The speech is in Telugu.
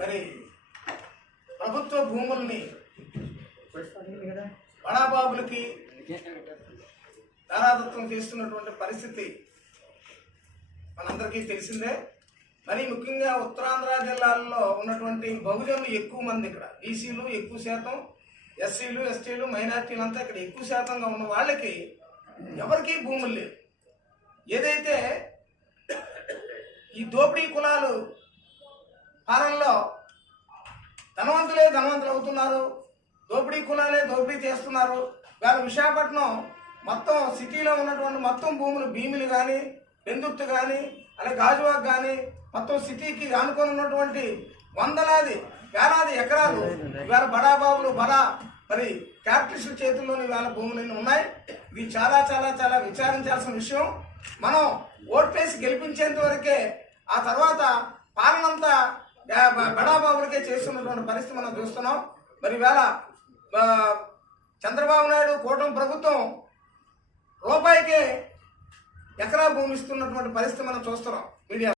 మరి ప్రభుత్వ భూముల్ని బడాబాబులకి దారాదత్వం చేస్తున్నటువంటి పరిస్థితి మనందరికీ తెలిసిందే. మరి ముఖ్యంగా ఉత్తరాంధ్ర జిల్లాల్లో ఉన్నటువంటి బహుజనులు ఎక్కువ మంది, ఇక్కడ బీసీలు ఎక్కువ శాతం, ఎస్సీలు ఎస్టీలు మైనార్టీలు అంతా ఇక్కడ ఎక్కువ శాతంగా ఉన్న వాళ్ళకి ఎవరికీ భూములు లేవు. ఏదైతే ఈ దోపిడీ కులాలు పాలనలో ధనవంతులే ధనవంతులు అవుతున్నారు, దోపిడీ కులాలే దోపిడీ చేస్తున్నారు. వాళ్ళ విశాఖపట్నం మొత్తం సిటీలో ఉన్నటువంటి మొత్తం భూములు, భీములు కానీ, పెందుర్తి కానీ, అలాగే గాజువాక్ కానీ, మొత్తం సిటీకి ఆనుకొని ఉన్నటువంటి వందలాది వేలాది ఎకరాలు ఇవాళ బడాబాబులు మరి క్యాపిటలిస్టుల చేతుల్లోని ఇవాళ భూములన్నీ ఉన్నాయి. ఇది చాలా చాలా చాలా విచారించాల్సిన విషయం. మనం ఓటు వేసి గెలిపించేంత వరకే, ఆ తర్వాత పాలనంతా బడాబాబులకే చేస్తున్నటువంటి పరిస్థితి మనం చూస్తున్నాం. మరి ఇవాళ చంద్రబాబు నాయుడు కూటమి ప్రభుత్వం రూపాయికే ఎకరా భూమి ఇస్తున్నటువంటి పరిస్థితి మనం చూస్తున్నాం మీడియా.